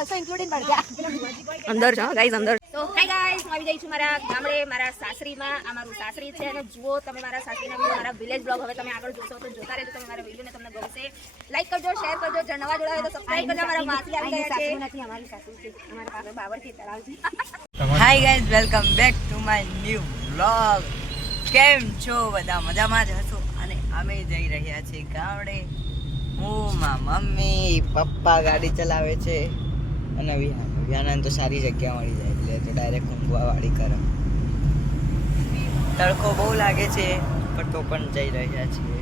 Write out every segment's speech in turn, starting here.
Also including ભરજા અંદર છો guys અંદર તો હાય ગાઈઝ હું આવી ગઈ છું મારા ગામડે મારા સાસરીમાં. આ મારું સાસરી છે અને જુઓ તમે મારા સાસરીના વીડિયો મારા વિલેજ બ્લોગ હવે તમે આગળ જોશો તો જોતા રહેજો તમે મારા વિડીયોને તમને ગમશે. લાઈક કરજો શેર કરજો જો નવા જોડાયો તો સબસ્ક્રાઇબ કરજો મારા માસી આવી ગયા છે. નથી અમારી સાસુ છે. અમારા પાસે બાવરથી તળાવ છે. Hi guys welcome back to my new blog કેમ છો બધા? મજામાં જ હશો? અને અમે જઈ રહ્યા છીએ ગામડે. હું મા મમ્મી પપ્પા ગાડી ચલાવે છે. અને વિહાન. વિહાનાને તો સારી જગ્યા મળી જાય, એટલે તો ડાયરેક્ટ ઊંઘવા વાળી કરે. તડકો બહુ લાગે છે, પણ તો પણ જઈ રહ્યા છીએ.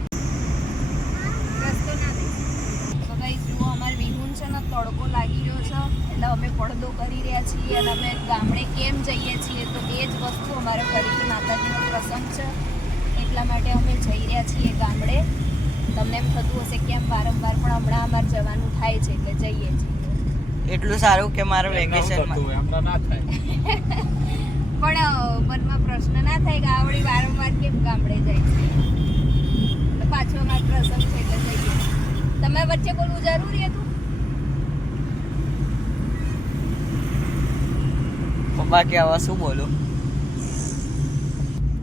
તડકો લાગી રહ્યો છે, એટલે અમે પડદો કરી રહ્યા છીએ અને અમે ગામડે કેમ જઈએ છીએ, તો એ જ વસ્તુ અમારે ફરીથી માતાજીનો પ્રસંગ છે. એટલા માટે અમે જઈ રહ્યા છીએ ગામડે. તમને એમ થતું હશે કેમ વારંવાર પણ હમણાં અમારે જવાનું થાય છે, એટલે જઈએ છીએ. એટલું સારું કે મારું વેકેશનમાં પણ મનમાં પ્રશ્ન ના થાય કે આવડી વારંવાર કેમ ગામડે જાય છે? તો પાછો અમારો પ્રસંગ છે એટલે ગયો. તમે વચ્ચે બોલવું જરૂરી હતું? પપ્પા કે આવા શું બોલું?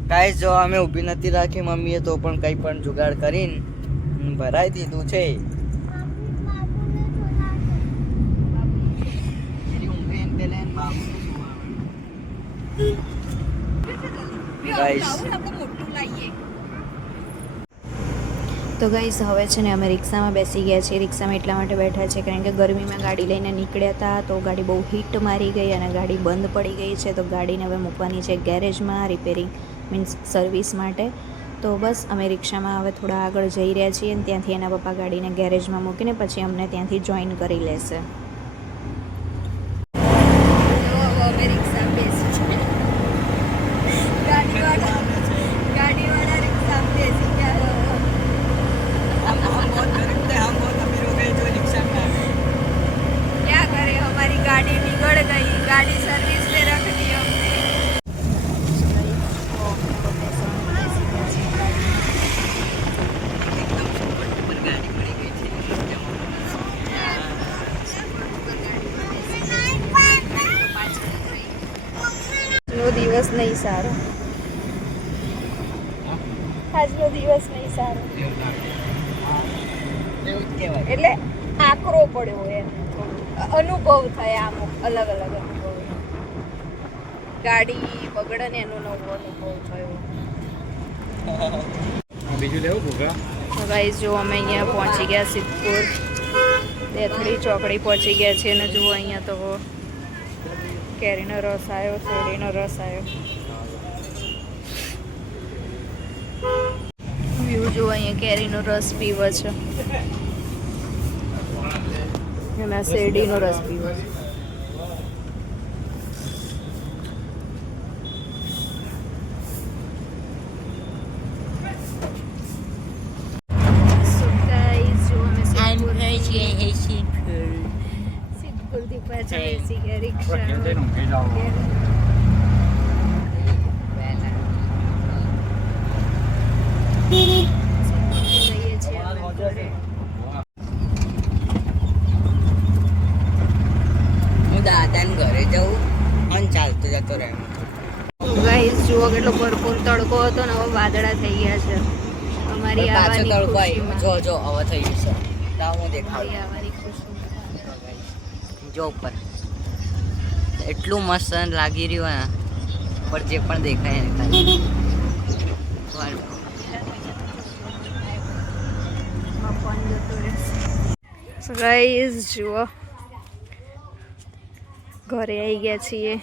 કાંઈ જો અમે ઊભી નથી રાખી મમ્મીએ તો પણ કંઈ પણ જુગાડ કરીને ભરાઈ દીધું છે. તો ગાઈસ હવે છે ને અમે રિક્ષામાં બેસી ગયા છીએ. રિક્ષામાં એટલા માટે બેઠા છે કારણ કે ગરમીમાં ગાડી લઈને નીકળ્યા હતા તો ગાડી બહુ હીટ મારી ગઈ અને ગાડી બંધ પડી ગઈ છે. તો ગાડીને હવે મૂકવાની છે ગેરેજમાં રિપેરિંગ મીન્સ સર્વિસ માટે. તો બસ અમે રિક્ષામાં હવે થોડા આગળ જઈ રહ્યા છીએ અને ત્યાંથી એના પપ્પા ગાડીને ગેરેજમાં મૂકીને પછી અમને ત્યાંથી જોઈન કરી લેશે. દિવસ નહીં સારો. આજનો દિવસ નહીં સારો. એટલે આકરો પડ્યો એમ. અનુભવ થયા અમુક અલગ અલગ અનુભવ ગાડી બગડે ને એનો નવો અનુભવ થયો. બીજું લેવું ભૂગા? ગાઈઝ જો અમે અહીંયા પહોંચી ગયા સિદ્ધપુર. દેથડી ચોકડી પહોંચી ગયા છીએ અને જુઓ અહીંયા તો કેરીનો રસ આવ્યો શેરડીનો રસ આવ્યો. વ્યૂ જો અહીંયા કેરીનો રસ પીવો છે. અને શેરડીનો રસ પીવો છે. જઈએ છીએ. હું દાદાને ઘરે જવું અને ચાલતો જતો ગાઈસ જુઓ કેટલો ભરપૂર તડકો હતો ને હવે વાદળા થઈ ગયા છે. અમારી આવવાની તડકો ખુશીમાં. જો જો હવે થઈ ગયું છે. હું દેખાડું. જો ઉપર. એટલું મસ્ત લાગી રહ્યું ને પણ જે પણ દેખાય ને ખાલી. ગાઈસ જુઓ. ઘરે આવી ગયા છીએ.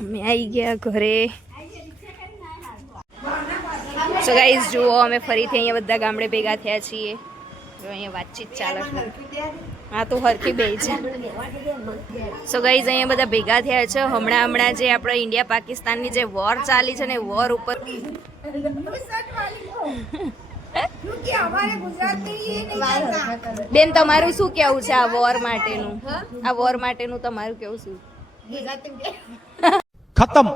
અમે આવી ગયા ઘરે. સો ગાઈઝ, જુઓ, અમે ફરીથી અહીંયા બધા ગામડે ભેગા થયા છીએ. જો, અહીંયા વાતચીત ચાલે છે. હા તો હરખી બે છે. સો ગાઈઝ અહીંયા બધા ભેગા થયા છે. હમણાં હમણાં જે આપણે ઇન્ડિયા પાકિસ્તાનની જે વોર ચાલી છે ને વોર ઉપર બેન તમારું શું કેવું છે આ વોર માટેનું? આ વોર માટેનું તમારું કેવું શું ખતમ.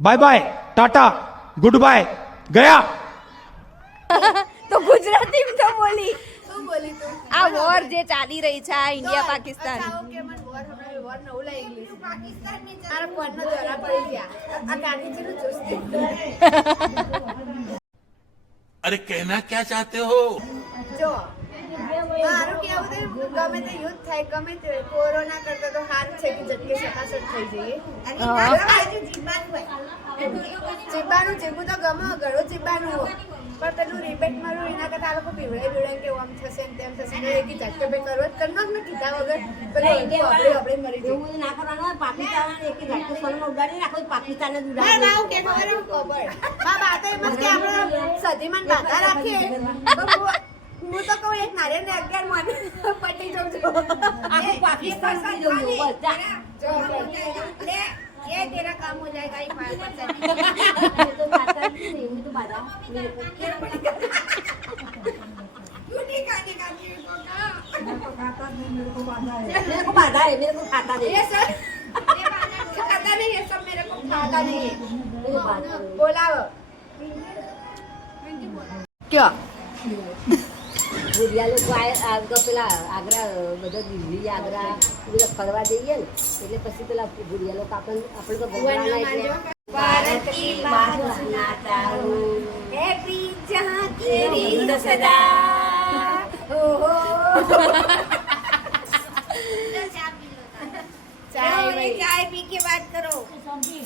Bye bye tata good bye ગયા. તો ગુજરાતી તો બોલી. આ વોર જે ચાલી રહી છે આ ઇન્ડિયા પાકિસ્તાન અરે કહેના ક્યાં ચાહતે હો? જો મારું કેવું ગમે તે યુદ્ધ થાય ગમે તે કોરોના કરતા તો હાર છે કે જટકે સટાસટ થઈ જઈએ. જીબાનું જીબાનું જીબું તો ગમે ઘણું જીબાનું પણ પેલું રિપેટ મારું એના કરતા આ લોકો પીવડે પીવડે કે આમ થશે ને તેમ થશે ને એકી ઝટકે બે કરો જ કરનો જ ને કીધા વગર પેલું આપણે આપણે મરી જઈએ ના ના હું કે ખબર મા બાતા એમ જ કે આપણે સધીમાં બાધા રાખીએ તો હું- હું તો કહું એક મારે ને અગિયાર મને પટી જવું છું પાકિસ્તાન જો ले ये तेरा काम हो जाएगा ये फाइल पर क्यों नहीं खाने का मेरे को कहा ये सब ये खाता नहीं ये सब मेरे को खाता नहीं है बोला वो क्या ભૂરિયા લોકો આગળ પેલા આગ્રા બધા દિલ્હી આગ્રા બધા ફરવા જઈએ ને એટલે પછી પેલા ભૂરિયા લોકો આપણને આપણે તો ભગવાન ભારત કી સદા. ચાય પી કે વાત કરો.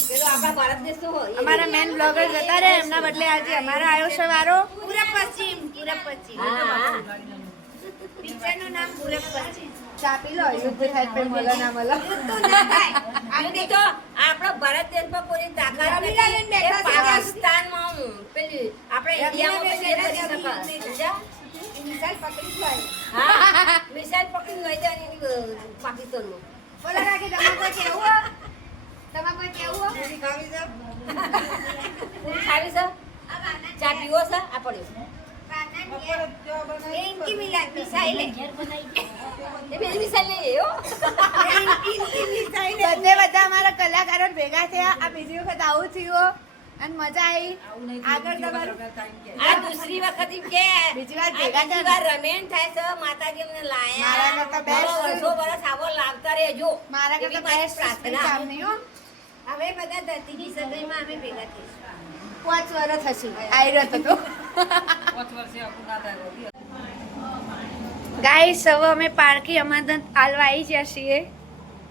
ચલો આપણા ભારત દેશ તો અમારા મેન બ્લોગર જતા રહે એમના બદલે આજે અમારા આવ્યો છે વારો પૂરબ પશ્ચિમ પૂરબ પશ્ચિમ. પિક્ચરનું નામ પૂરબ પશ્ચિમ. ચા પી લો યુદ્ધ થાય પણ મળો ના મળો આપણે તો આપણો ભારત દેશમાં કોઈ તાકાત નથી. પાકિસ્તાનમાં પેલી આપણે ઇન્ડિયામાં મિસાઇલ પકડી જાય હા મિસાઇલ પકડી લઈ જાય પાકિસ્તાનમાં. બોલો રાખી તમારે કોઈ કેવું હો? તમારે કોઈ કેવું હો? પૂરી ખાવી છે ચા પીવો છે આ પડ્યો ये इनकी मिला मिसाइल है એ બેન મિસાઇલ નહીં હો બધે બધા અમારા કલાકારો ભેગા થયા આ બીજી વખત આવું થયું અને મજા આવી આગળ તમારું. આ દૂસરી વખત કે બીજી વાર ભેગા બીજી વાર રમેન થાય છે માતાજી અમને લાયા. મારા કરતા બેસ્ટ વર્ષો વર્ષ આવો લાવતા રહેજો. મારા કરતા બેસ્ટ પ્રાર્થના. કામ હો. હવે બધા ધરતીની સગાઈમાં અમે ભેગા થઈશું. પાંચ વર્ષ હશે. આવી રહ્યો થાય ગાઈસ હવે અમે પારકી અમાદન આલવા આવી ગયા છીએ.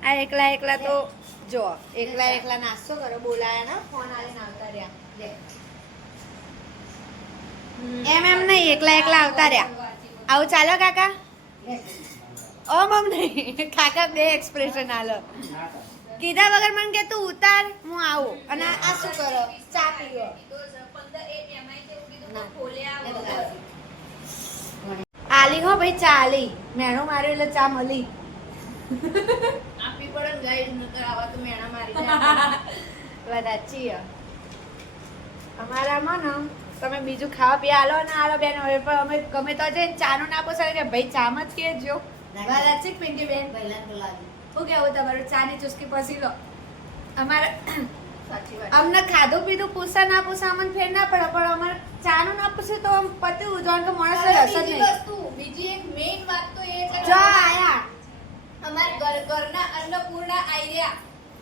આ એકલા એકલા તો જો એકલા એકલા નાસ્તો કરો બોલાયા ના ફોન આવીને આવતા રહ્યા. એમ એમ નહીં એકલા એકલા આવતા રહ્યા. આવું ચાલો કાકા? ઓમ ઓમ નહીં. કાકા બે એક્સપ્રેશન આલો. કીધા વગર મને કે તું ઉતાર હું આવું. અને આ શું કરો? ચા પીવો આલી હો ભાઈ ચા આલી. મેણું માર્યું એટલે ચા મળી. આપી પડે ને ગાઈડ ન આવા તો મેણા મારી વાત સાચી. અમારામાં ને તમે બીજું ખાવા પીવા આલો ને આલો બેન હવે પણ અમે ગમે તો છે ચાનું ના પોસાય કે ભાઈ ચામાં જ કહેજો વાત સાચી કે પિંકી બેન? શું કેવું તમારું? ચાની ચુસ્કી પસી લો. અમારે અમને ખાધું પીધું પૂછા ના પૂછા અમને ફેર ના પડે પણ અમારે ચાનું ના પૂછે તો આમ પતિ ઉજવણ કે માણસ રસ જ નહીં. બીજી એક મેઇન વાત તો એ જો આયા. અમારા ઘર ઘરના અન્નપૂર્ણા આયર્યા.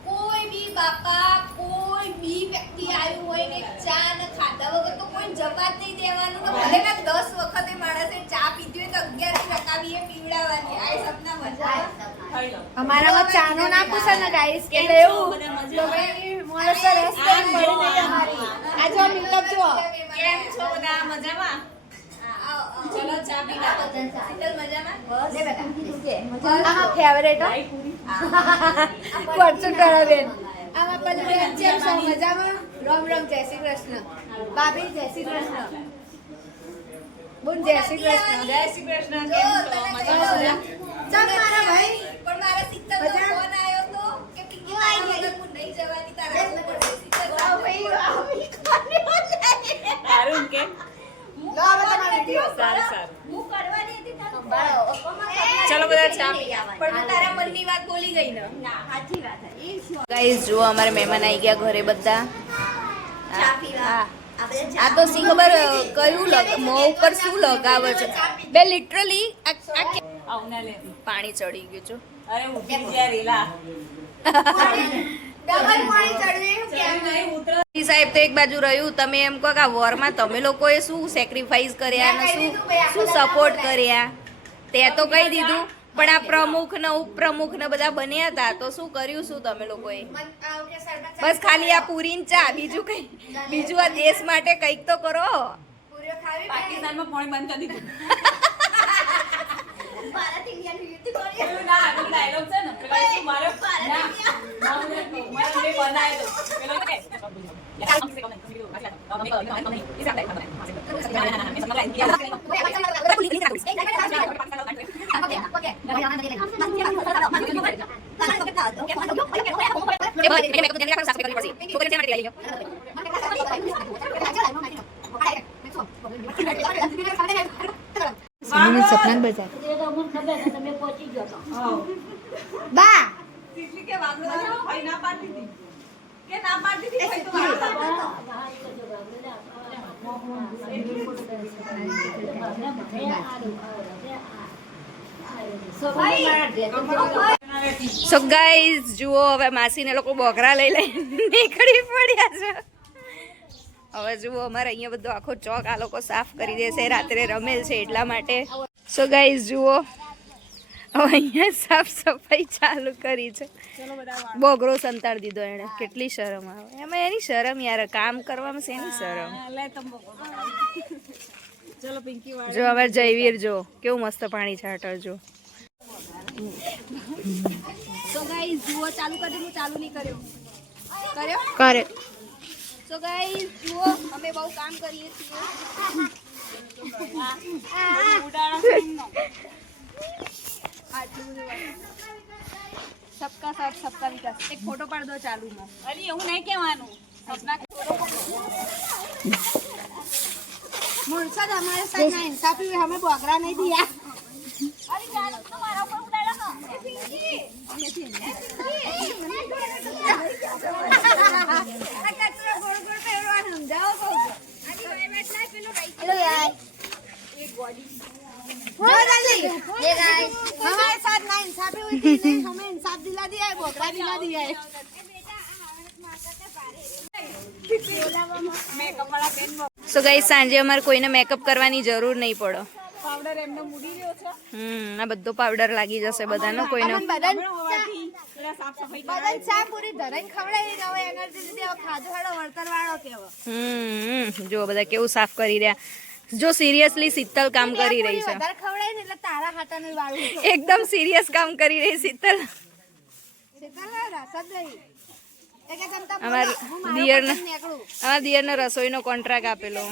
કોઈ બી બાપા કોઈ બી વ્યક્તિ આવ્યું હોય ને ચા ને ખાધા વગર તો કોઈ જવા જ નહીં દેવાનું. ને ભલે ના દસ વખતે માણસે ચા પીધી હોય તો અગિયાર ટકાવી એ પીવડાવવાની. આ સપના મજા આવે. અમારામાં ચાનું ના પૂછે ને ગાઈસ કે એવું. તો ભાઈ મોરસ રસ કઈ મળી નહીં અમારી આજે મિલકત જો કેમ છો બધા? મજામાં? ચલો ચા પીવા શીતલ મજામાં? લે બેટા. આમાં ફેવરેટ હો પરચું કરો બેન આમાં પેલી બેન છે સૌ મજામાં. રામ રામ જય શ્રી કૃષ્ણ. ભાભી જય શ્રી કૃષ્ણ. બોલ જય શ્રી કૃષ્ણ. જય શ્રી કૃષ્ણ. કેમ છો? મજામાં? ચાલ મારા ભાઈ પણ મારા શીતલ? ફોન આવ્યો તો કે પિંકી તારા વગર હું નહીં જવાની તારા આવવું પડશે. શીતલ વાહ ભાઈ વાહ ભાઈ લો હવે તમારો વિડિયો હું કરવાની હતી તારું ચલો બધા ચા પણ હું તારા મનની વાત બોલી ગઈ ને ગાઈઝ જુઓ અમારે મહેમાન આવી ગયા ઘરે બધા. ચા પીવા. હા. આ તો સી ખબર કયું લગ મોં ઉપર શું લગાવે છે? બે લિટરલી પાણી ચડી ગયું છું. અરે ઉઠી ગયા રીલા સાહેબ તો એક બાજુ રહ્યું. તમે એમ કહો કે આ વોરમાં તમે લોકોએ શું સેક્રિફાઈસ કર્યા અને શું શું સપોર્ટ કર્યા? તે તો કહી દીધું. પણ આ પ્રમુખ ને ઉપપ્રમુખ ને બધા બન્યા હતા તો શું કર્યું શું તમે લોકોએ બસ ખાલી આ પૂરી ચા બીજું કઈ બીજું આ દેશ માટે કંઈક તો કરો પાકિસ્તાનમાં પાણી બંધ કરી દીધું પેલું ના પેલું ડાયલોગ છે ને પેલો શું મારે ના ના મને કહું, મારે મેં બનાવ્યો પેલો કે બા તીસરી કે વાંદરો ભાઈ ના પાડતી હતી કે ના પાડતી હતી તો વાંદરો. સો ગાઈઝ, જુઓ હવે માસીને લોકો બોકરા લઈ લઈ નીકળી પડ્યા છે. હવે જુઓ, અમારે અહીંયા બધો આખો ચોક આ લોકો સાફ કરી દેશે રાત્રે રમેલ છે એટલા માટે. સો ગાઈઝ, જુઓ, હવે અહીંયા સાફ સફાઈ ચાલુ કરી છે. બોગરો સંતાડી દીધો એણે. કેટલી શરમ આવે. એમાં એની શરમ યાર, કામ કરવામાં છે એની શરમ? ચલો પિંકી વાળી જો હવે જયવીર જો કેવું મસ્ત પાણી છાંટર જો. સો ગાઈસ જુઓ ચાલુ કરી હું ચાલુ નહીં કર્યો. કર્યો? કરે. સો ગાઈસ જુઓ અમે બહુ કામ કરીએ છીએ. સબકા સાથ સબકા વિકાસ. એક ફોટો પાડ દો ચાલુમાં. અરે એવું નહીં કહેવાનું. સપના मुर्शद हमारे साथ ना इंसाफी में हमें बोगरा नहीं दिया अरे यार तुम्हारा ऊपर उड़ाया ना ए पिंकी ए पिंकी अका तुरा गोल गोल पे उड़वा समझाओ को अभी मैं बैठना है पेलो राइट हेलो यार एक बॉडी ये गाइस हमारे साथ ना इंसाफी हुई थी हमें इंसाफ दिला दिया है बोगरा दिला दिया है સો ગાઈ સાંજે અમારે કોઈને મેકઅપ કરવાની જરૂર નહીં પડે. પાવડર એમને મૂડી રહ્યો છે. હમ આ બધો પાવડર લાગી જશે બધાનો કોઈનો. બદન ચા પૂરી ધરાઈને ખવડાવી હવે એનર્જી લીધી ખાધો હેડો વળતર વાળો કેવો. હમ જો બધા કેવું સાફ કરી રહ્યા. જો સિરિયસલી શીતલ કામ કરી રહી છે. વધારે ને એટલે તારા હાથાનું વાળું એકદમ સિરિયસ કામ કરી રહી શીતલ. અમાર દિયરને અમારા દિયરને રસોઈનો કોન્ટ્રાક્ટ આપેલો.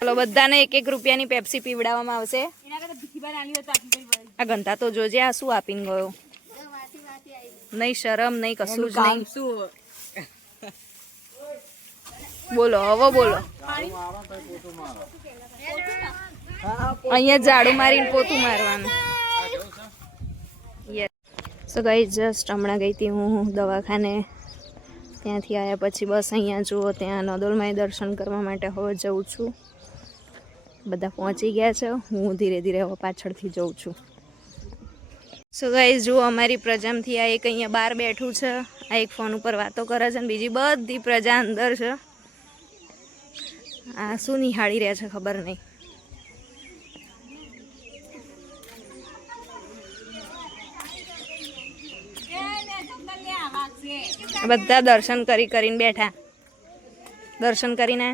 ચલો બધાને એક એક રૂપિયાની પેપ્સી પીવડાવવામાં આવશે. આ ગંધા તો જોજે આ શું આપીને ગયો? નહીં શરમ નહીં કશું જ નહીં. બોલો હવે બોલો. અહીંયા ઝાડુ મારીને પોતું મારવાનું. સો ગઈ જસ્ટ હમણાં ગઈ હતી હું દવાખાને. ત્યાંથી આવ્યા પછી બસ અહીંયા જુઓ, ત્યાં નોદોલમાં દર્શન કરવા માટે હવે જઉં છું. બધા પહોંચી ગયા છે, હું ધીરે ધીરે હવે પાછળથી જઉં છું. સો ગાઈઝ જુઓ, અમારી પ્રજામાંથી આ એક અહીંયા બહાર બેઠું છે. આ એક ફોન ઉપર વાતો કરે છે અને બીજી બધી પ્રજા અંદર છે. આ શું નિહાળી રહ્યા છે ખબર નહીં. બધા દર્શન કરી કરીને બેઠા. દર્શન કરીને?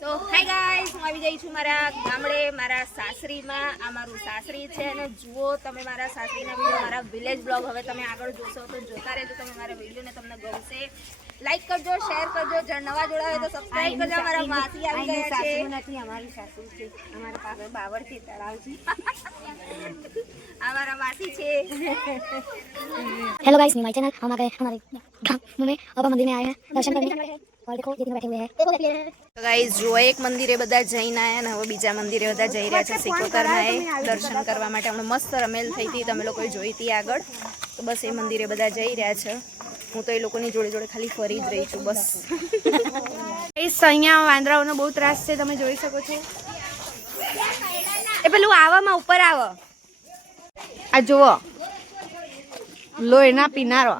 તો હાય ગાઈસ હું આવી ગઈ છું મારા ગામડે, મારા સાસરીમાં. આ મારું સાસરી છે અને જુઓ તમે મારા સાસરીના વીડિયો મારા વિલેજ બ્લોગ હવે તમે આગળ જોશો તો જોતા રહેજો. તમે મારા વિડીયોને તમને ગમશે. લાઈક કરજો શેર કરજો જો નવા જોડાવે તો સબસ્ક્રાઇબ કરજો મારા માસી આવી ગયા છે નથી અમારી સાસુ છે અમારા પાસે બાવરથી તળાવ છે આ મારા માસી છે hello guys new my channel हम आ गए हमारे गाँव में अब हम मंदिर में आए हैं दर्शन करने और देखो ये तीनों बैठे हुए हैं देखो देख हैं તો ગાઈઝ જો એક મંદિરે બધા જઈને આવ્યા ને હવે બીજા મંદિરે બધા જઈ રહ્યા છે સિકોતરમાં એ દર્શન કરવા માટે હમણાં મસ્ત રમેલ થઈ હતી તમે લોકોએ જોઈ હતી આગળ તો બસ એ મંદિરે બધા જઈ રહ્યા છે હું તો એ લોકોની જોડે જોડે ખાલી ફરી જ રહી છું, બસ. અહીંયા વાંદરાઓનો બહુ ત્રાસ છે, તમે જોઈ શકો છો. એ પેલું આવામાં ઉપર આવો. આ જુઓ. લોહીના પીનારો.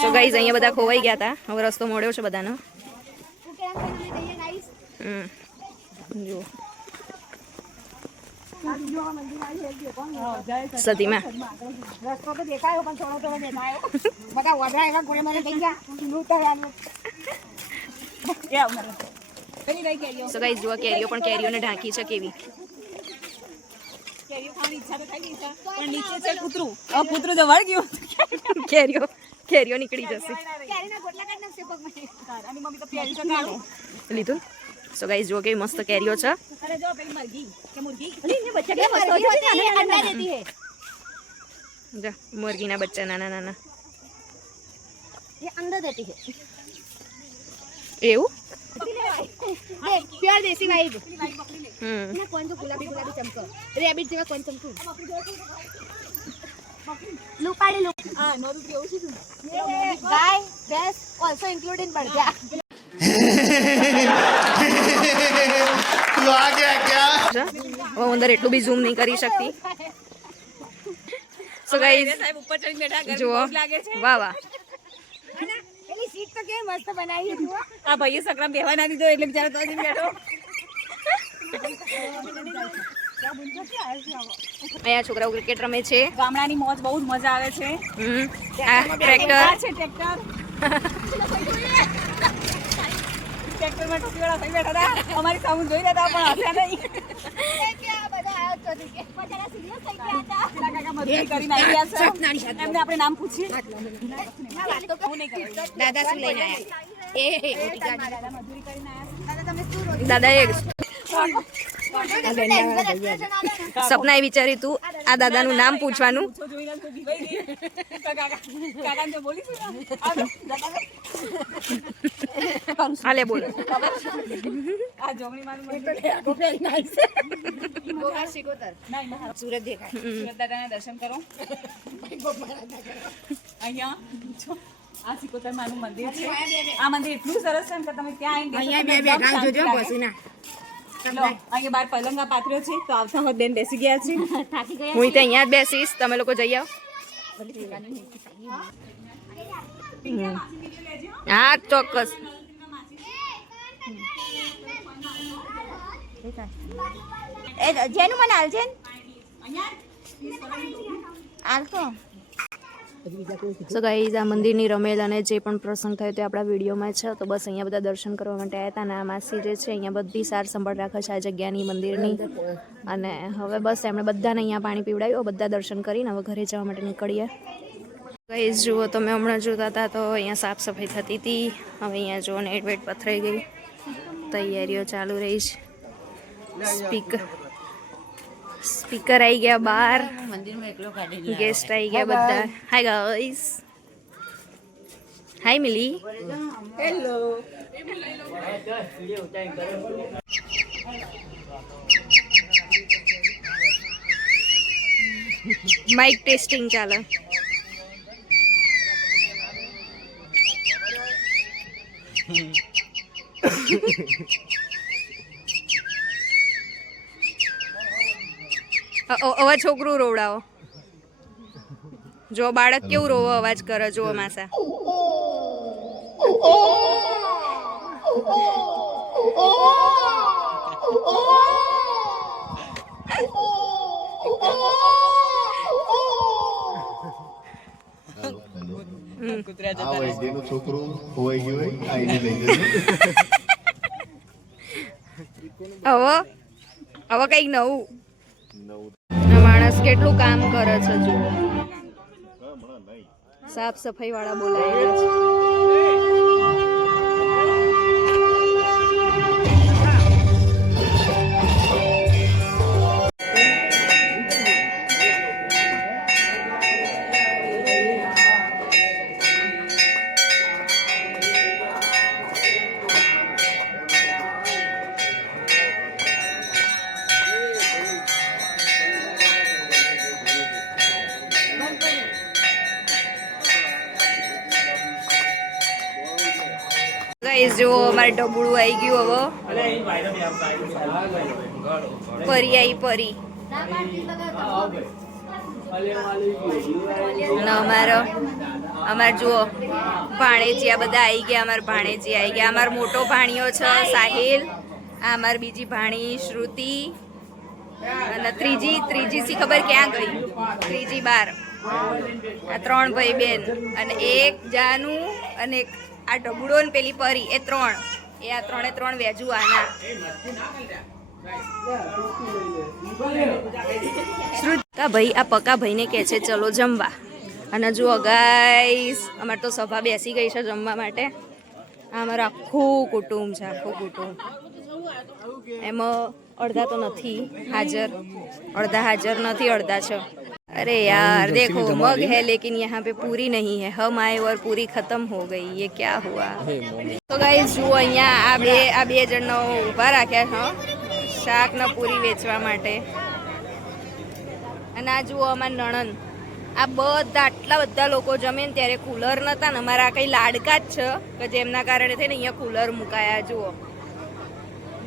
સો ગાઈઝ અહીંયા બધા ખોવાઈ ગયા હતા હવે રસ્તો મળ્યો છે બધાનો. હમ. જુઓ. સતીમાં સો ગાઈઝ જુઓ કેરીઓ પણ કેરીઓને ઢાંકી છે કેવી. કેરીઓ કેરીઓ નીકળી જશે. લીધું? સો ગાઈઝ જુઓ કેવી મસ્ત કેરીઓ છે જા મુરગીના બચ્ચા નાના નાના ये अंदर देती है એવું प्योर देसी वाइब હમ ना कौन तो गुलाबी गुलाबी चमको रेबिट जेवा कौन चमकू लुपाड़ी लुप गाय भैंस ऑल्सो इंक्लूड અંદર એટલું બી ઝૂમ નહીં કરી શકતી. વાહ વાહ. ભાઈએ સકરામ બેહવા દીધો અહીંયા છોકરાઓ ક્રિકેટ રમે છે. ગામડાની મોજ બહુ જ મજા આવે છે. ટ્રેક્ટર. ટ્રેક્ટરમાં ટોપીવાળા ભાઈ બેઠા હતા. અમારી સામે જોઈ રહ્યા હતા પણ હસ્યા નહીં. દાદા એ સપનાએ વિચાર્યું તું આ દાદાનું નામ પૂછવાનું. હાલે બોલ. સુરત દાદાના દર્શન કરો. અહીંયા આ સિકોતર માનું મંદિર છે. આ મંદિર એટલું સરસ છે કે તમે ત્યાં આવીને અહીંયા બે બે શાંતિ જોજો લો, અહીંયા બાર પલંગા પાથર્યો છે તો આવતા હોત બેન બેસી ગયા છે. હું તો અહીંયા જ બેસીશ તમે લોકો જઈ આવો. હા ચોક્કસ. જેનું મને હાલશે હાલતો સો ગાઈઝ આ મંદિરની રમેલ અને જે પણ પ્રસંગ થયો તે આપણા વિડીયોમાં છે. તો બસ અહીંયા બધા દર્શન કરવા માટે આવ્યા હતા અને આ માસી જે છે, અહીંયા બધી સાર સંભાળ રાખે છે આ જગ્યાની મંદિરની. અને હવે બસ એમણે બધાને અહીંયા પાણી પીવડાવ્યું. બધા દર્શન કરીને હવે ઘરે જવા માટે નીકળીએ. ગાઈઝ જુઓ તમે હમણાં જોતા હતા તો અહીંયા સાફ સફાઈ થતી હતી. હવે અહીંયા જુઓ નેટ વેટ પથરાઈ ગઈ. તૈયારીઓ ચાલુ રહી છે. સ્પીકર સ્પીકર આવી ગયા બહાર ગેસ્ટ આવી ગયા બધા hi guys hi Mili hello mike testing ચાલે અ- છોકરું રોવડાવો. જો બાળક કેવું રોવો અવાજ કરે જો માસા. આ વૈદ્યનું છોકરું ખોવાઈ ગયું હોય આઈને લઈ જજો હવે હવે કંઈક નવું કેટલું કામ કરે છે જુઓ. સાફ સફાઈ વાળા બોલાયેલા છે. ડબુડું આવી ગયું હવે. પરી આવી પરી. અમારો અમાર જુઓ ભાણેજી આ બધા આવી ગયા અમાર ભાણેજી આવી ગયા. અમાર મોટો ભાણિયો છે સાહિલ આ અમાર બીજી ભાણી શ્રુતિ અને ત્રીજી ત્રીજી સી ખબર ક્યાં ગઈ? ત્રીજી બાર. આ ત્રણ ભાઈ બેન અને એક જાનું અને આ ડબુડો ને પેલી પરી એ ત્રણ. એ આ ત્રણે ત્રણ વેજુ આના. શ્રુતા ભાઈ, આ પકા ભાઈને કહે છે, ચલો જમવા. અને જુઓ ગાઈસ અમારે તો સભા બેસી ગઈ છે જમવા માટે. આ અમારું આખું કુટુંબ છે, આખું કુટુંબ. એમાં અડધા તો નથી હાજર અડધા હાજર નથી અડધા છે अरे यार देखो मग है लेकिन यहाँ पे पूरी नहीं है हम आए और पूरी खत्म हो गई ये क्या हुआ તો ગાઈસ જુઓ અહીંયા આ બે આ બે જણનો ઊભા રાખ્યા છે શાક ને પૂરી વેચવા માટે અને આ જુઓ અમાર નણંદ આ બધા આટલા બધા લોકો જમે ને ત્યારે કુલર નતા ને અમારા કઈ લાડકા જ છે કે જેમના કારણે થઈને અહીંયા કુલર મુકાયા જુઓ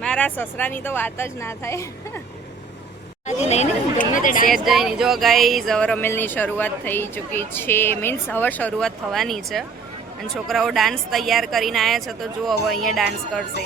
મારા સસરાની તો વાત જ ના થાય. જઈને જો ગાઈઝ હવે રમેલની શરૂઆત થઈ ચૂકી છે. મીન્સ હવે શરૂઆત થવાની છે. અને છોકરાઓ ડાન્સ તૈયાર કરીને આવ્યા છે તો જો હવે અહીંયા ડાન્સ કરશે.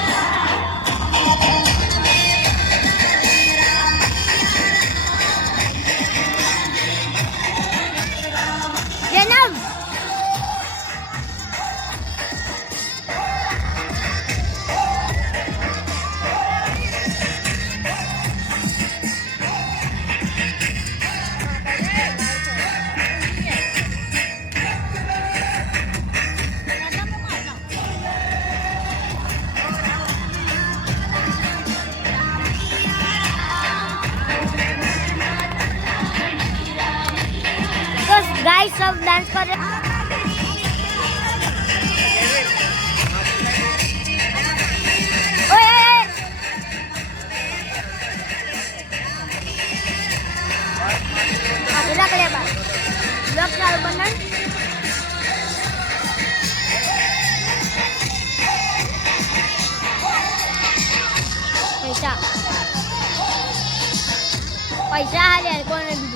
गाइस सब डांस कर रहे ओए, ओए, ओए। આગળ આગળ બા બ્લોક ચાલુ બનાવ પૈસા પૈસા હાલે કોને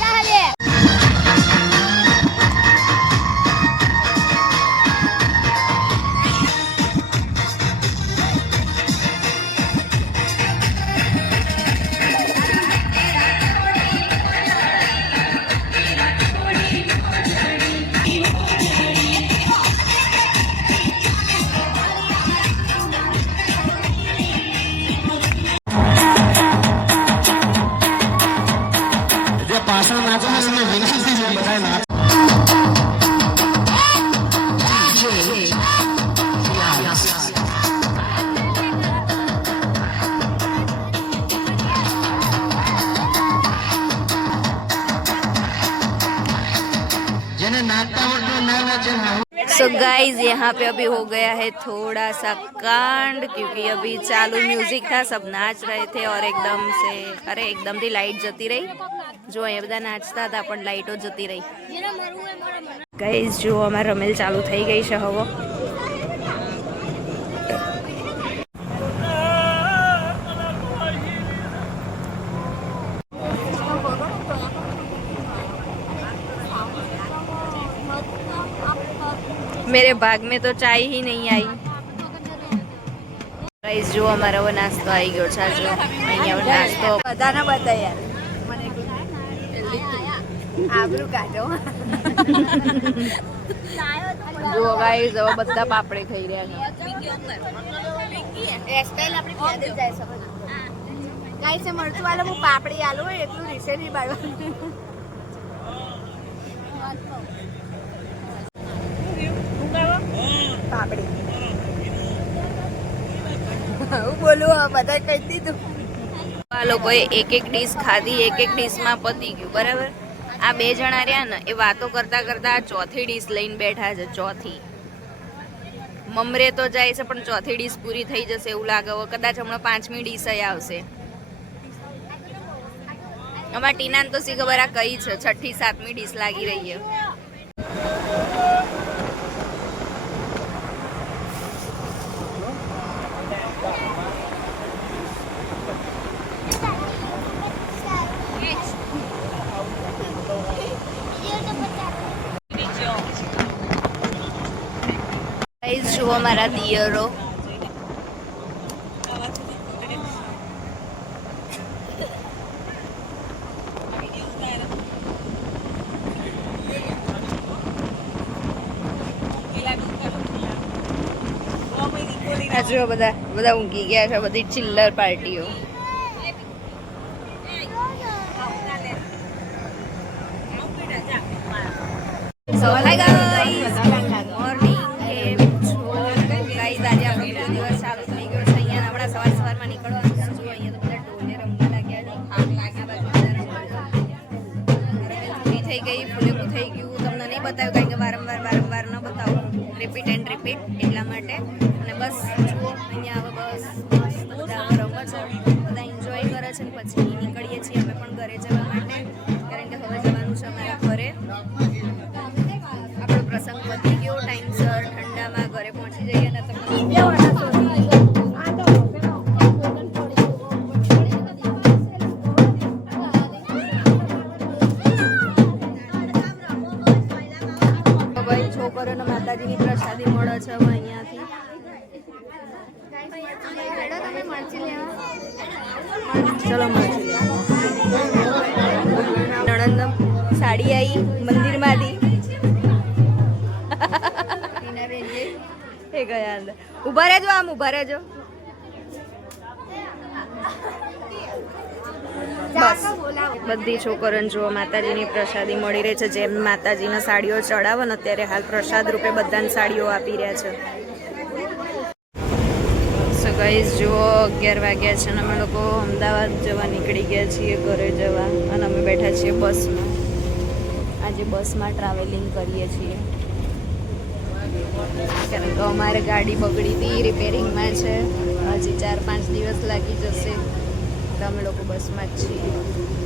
દીધું એ પૈસા यहाँ पे अभी हो गया है थोड़ा सा कांड क्योंकि अभी चालू म्यूजिक था सब नाच रहे थे और एकदम से अरे एकदम થી લાઈટ જતી રહી જો અહીંયા બધા નાચતા હતા પણ લાઈટો જતી રહી ગાઈસ જો અમારે રમેલ ચાલુ થઈ ગઈ છે હવે मेरे भाग में तो चाय ही नहीं आई ગાઈસ જો અમારો હવે નાસ્તો આવી ગયો છે આ જો અહીંયા હવે નાસ્તો બધાને બતાય યાર મને આબરું કાઢો જો ગાઈસ હવે બધા પાપડે ખાઈ રહ્યા છે હેરસ્ટાઈલ આપણી યાદ જ જાય સમજ ગાઈસ એ મરચું વાળો હું પાપડી આલું હોય એટલું રીસે નહીં બાળવાનું બોલું બધા કહી દીધું. આ લોકોએ એક એક ડીશ ખાધી એક એક ડીશમાં પતી ગયું, બરાબર? આ બે જણા રહ્યા ને, એ વાતો કરતા કરતા ચોથી ડીશ લઈને બેઠા છે, ચોથી. મમરે તો જાય છે, પણ ચોથી ડીશ પૂરી થઈ જશે એવું લાગે કદાચ હમણાં પાંચમી ડીશ આવશે. અમારા ટીનાને તો સી ખબર આ કઈ છે, છઠ્ઠી, સાતમી ડીશ લાગી રહી છે ગાઈઝ જુઓ મારા દિયરો આ જુઓ બધા ઊંઘી ગયા છે બધી ચિલ્લર પાર્ટીઓ સો હાય ચલો મરચી સાડી આવી મંદિરમાંથી. એ ગયા અંદર. ઊભા રહેજો આમ, ઊભા રહેજો. બસ. બધી છોકરોને જુઓ માતાજીની પ્રસાદી મળી રહી છે. જેમ માતાજીના સાડીઓ ચડાવો ને અત્યારે હાલ પ્રસાદ રૂપે બધાને સાડીઓ આપી રહ્યા છે. સો ગાઈઝ જુઓ, અગિયાર વાગ્યા છે અને અમે લોકો અમદાવાદ જવા નીકળી ગયા છીએ, ઘરે જવા. અને અમે બેઠા છીએ બસમાં. આજે બસમાં ટ્રાવેલિંગ કરીએ છીએ. કારણ કે અમારે ગાડી બગડી હતી રિપેરિંગમાં છે. હજી ચાર પાંચ દિવસ લાગી જશે. તો અમે લોકો બસમાં જ છીએ.